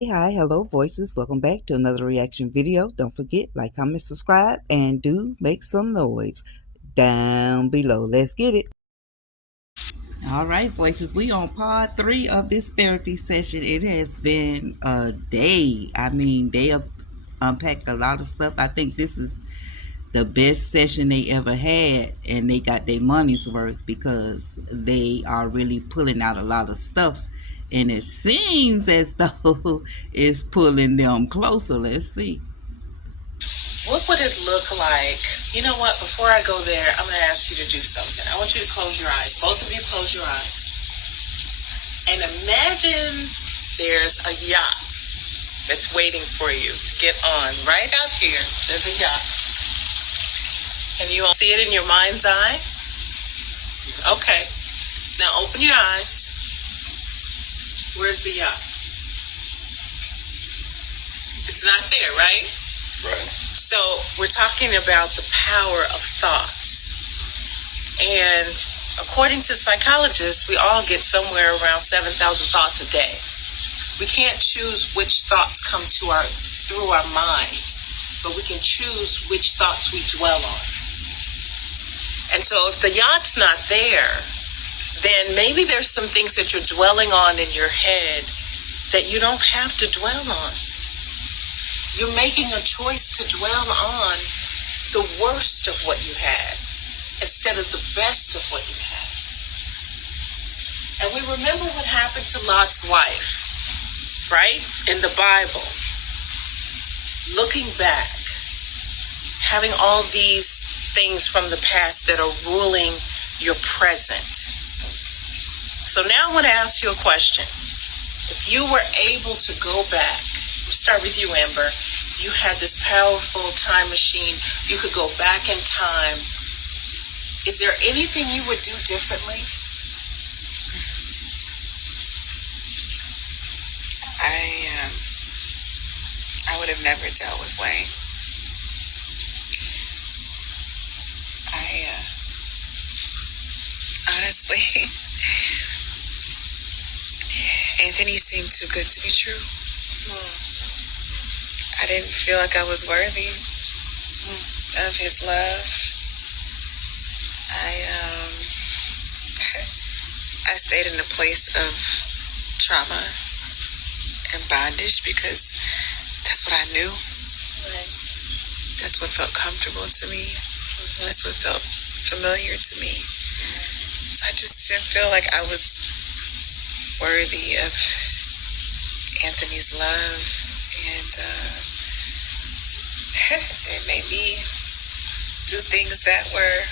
Hey, hi, hello, voices. Welcome back to another reaction video. Don't forget, like, comment, subscribe, and do make some noise down below. Let's get it. All right, voices. We on part 3 of this therapy session. It has been a day. They have unpacked a lot of stuff. I think this is the best session they ever had, and they got their money's worth because they are really pulling out a lot of stuff, and it seems as though it's pulling them closer. Let's see. What would it look like? You know what? Before I go there, I'm going to ask you to do something. I want you to close your eyes. Both of you close your eyes. And imagine there's a yacht that's waiting for you to get on. Right out here, there's a yacht. Can you all see it in your mind's eye? Okay. Now open your eyes. Where's the yacht? It's not there, right? Right. So we're talking about the power of thoughts. And according to psychologists, we all get somewhere around 7,000 thoughts a day. We can't choose which thoughts come through our minds, but we can choose which thoughts we dwell on. And so if the yacht's not there, then maybe there's some things that you're dwelling on in your head that you don't have to dwell on. You're making a choice to dwell on the worst of what you had instead of the best of what you had. And we remember what happened to Lot's wife, right? In the Bible. Looking back, having all these things from the past that are ruling your present. So now I want to ask you a question. If you were able to go back, we'll start with you, Amber. You had this powerful time machine. You could go back in time. Is there anything you would do differently? I would have never dealt with Wayne. Honestly, Anthony seemed too good to be true. I didn't feel like I was worthy of his love. I stayed in a place of trauma and bondage because that's what I knew. Right. That's what felt comfortable to me. That's what felt familiar to me. So I just didn't feel like I was worthy of Anthony's love, and it made me do things that were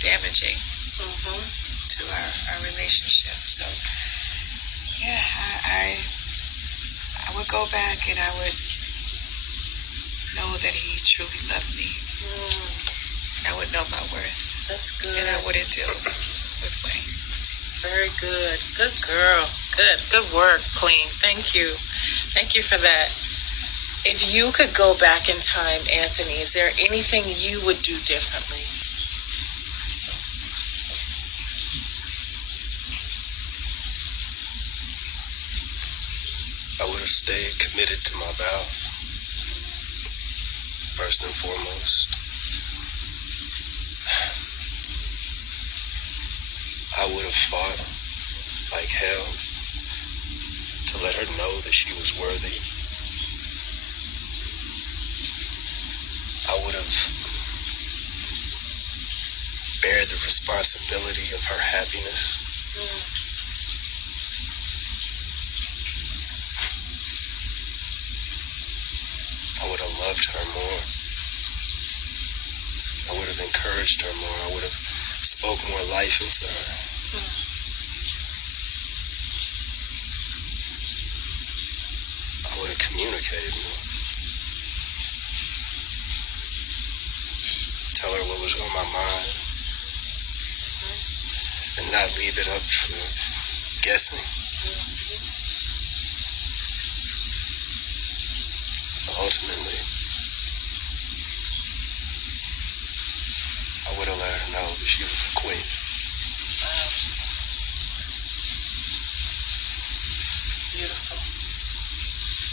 damaging to our relationship. So yeah, I would go back and I would know that he truly loved me. And I would know my worth. That's good. And I wouldn't deal with Wayne. Very good. Good girl. Good work, Queen. Thank you. Thank you for that. If you could go back in time, Anthony, is there anything you would do differently? I would have stayed committed to my vows. First and foremost, I would have fought like hell to let her know that she was worthy. I would have bared the responsibility of her happiness. I would have loved her more. I would have encouraged her more. I would have spoke more life into her. I would have communicated more. Tell her what was on my mind and not leave it up for guessing. Ultimately, I would have let her know that she was a queen. Beautiful.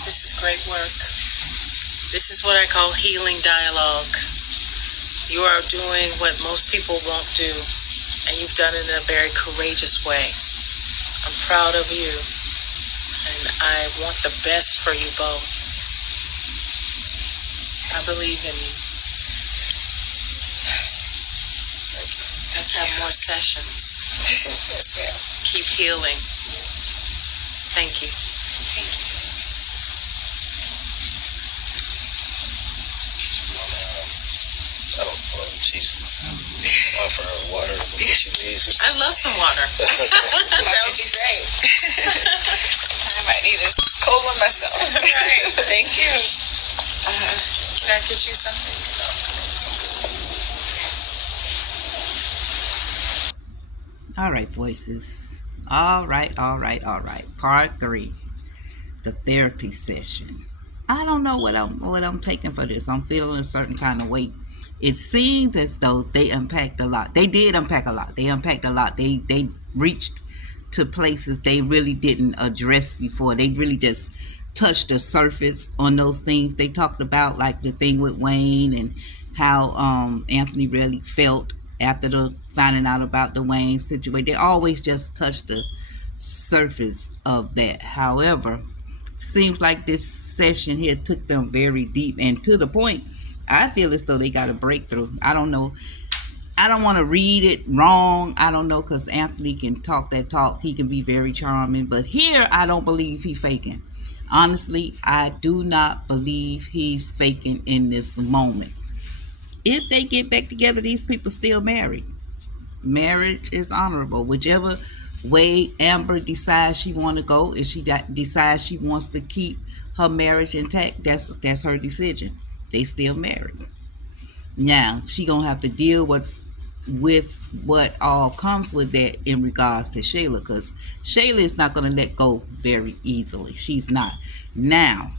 This is great work. This is what I call healing dialogue. You are doing what most people won't do, and you've done it in a very courageous way. I'm proud of you, and I want the best for you both. I believe in you. Thank you. Let's have more sessions. Yes, ma'am. Keep healing. Thank you. Thank you. I don't know. She's offer her water before she leaves. I love some water. That would be great. I might need a cold one myself. Right. Thank you. Can I get you something? All right, voices. All right. Part 3, the therapy session. I don't know what I'm taking for this. I'm feeling a certain kind of weight. It seems as though they unpacked a lot. They did unpack a lot. They unpacked a lot. They reached to places they really didn't address before. They really just touched the surface on those things they talked about, like the thing with Wayne and how Anthony really felt after the finding out about the Wayne situation. They always just touched the surface of that. However, seems like this session here took them very deep and to the point. I feel as though they got a breakthrough. I don't know. I don't want to read it wrong. I don't know, because Anthony can talk that talk. He can be very charming. But here, I don't believe he's faking. Honestly, I do not believe he's faking in this moment. If they get back together, these people still married. Marriage is honorable. Whichever way Amber decides she want to go, if she decides she wants to keep her marriage intact, that's her decision. They still married. Now she gonna have to deal with what all comes with that in regards to Shayla, because Shayla is not gonna let go very easily. She's not. Now,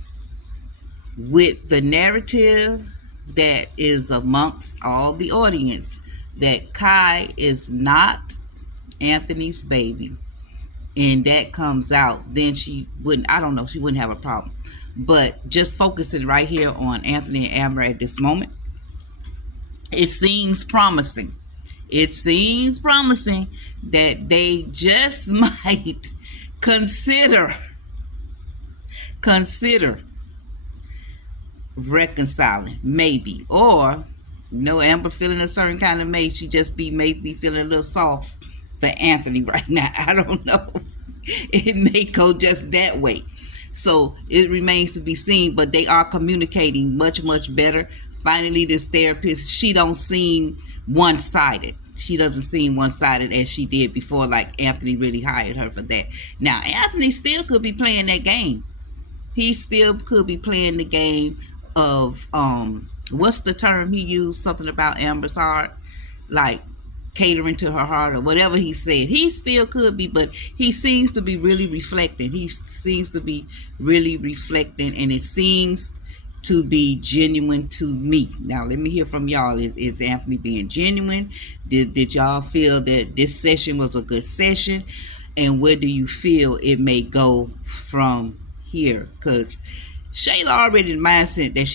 with the narrative that is amongst all the audience that Kai is not Anthony's baby, and that comes out, then she wouldn't, I don't know, she wouldn't have a problem. But just focusing right here on Anthony and Amber at this moment, it seems promising. It seems promising that they just might consider reconciling, maybe. Or, Amber feeling a certain kind of way, she just maybe feeling a little soft for Anthony right now. I don't know. It may go just that way. So it remains to be seen, but they are communicating much, much better. Finally, this therapist, she don't seem one-sided. She doesn't seem one-sided as she did before, like Anthony really hired her for that. Now, Anthony still could be playing that game. He still could be playing the game of, what's the term he used? Something about Amber's heart, like catering to her heart or whatever he said. He still could be, but he seems to be really reflecting. He seems to be really reflecting, and it seems to be genuine to me. Now, let me hear from y'all. Is Anthony being genuine? Did y'all feel that this session was a good session? And where do you feel it may go from here? Because Shayla already in the mindset that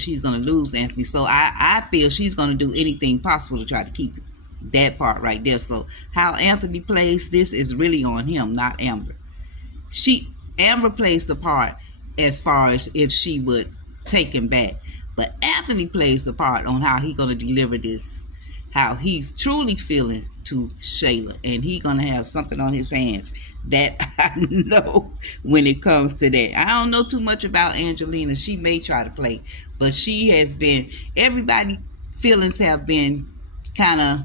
she's going to lose Anthony. So I feel she's going to do anything possible to try to keep him. That part right there. So how Anthony plays this is really on him, not Amber. Amber plays the part as far as if she would take him back. But Anthony plays the part on how he's going to deliver this, how he's truly feeling to Shayla. And he's going to have something on his hands that I know when it comes to that. I don't know too much about Angelina. She may try to play, but she has been, everybody's feelings have been kind of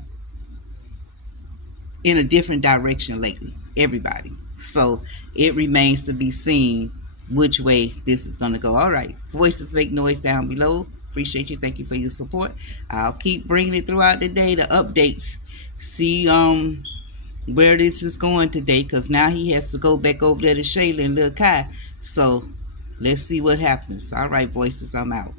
in a different direction lately. Everybody. So it remains to be seen which way this is going to go. All right. Voices make noise down below. Appreciate you. Thank you for your support. I'll keep bringing it throughout the day, the updates. See where this is going today, because now he has to go back over there to Shayla and Lil Kai. So let's see what happens. All right, voices, I'm out.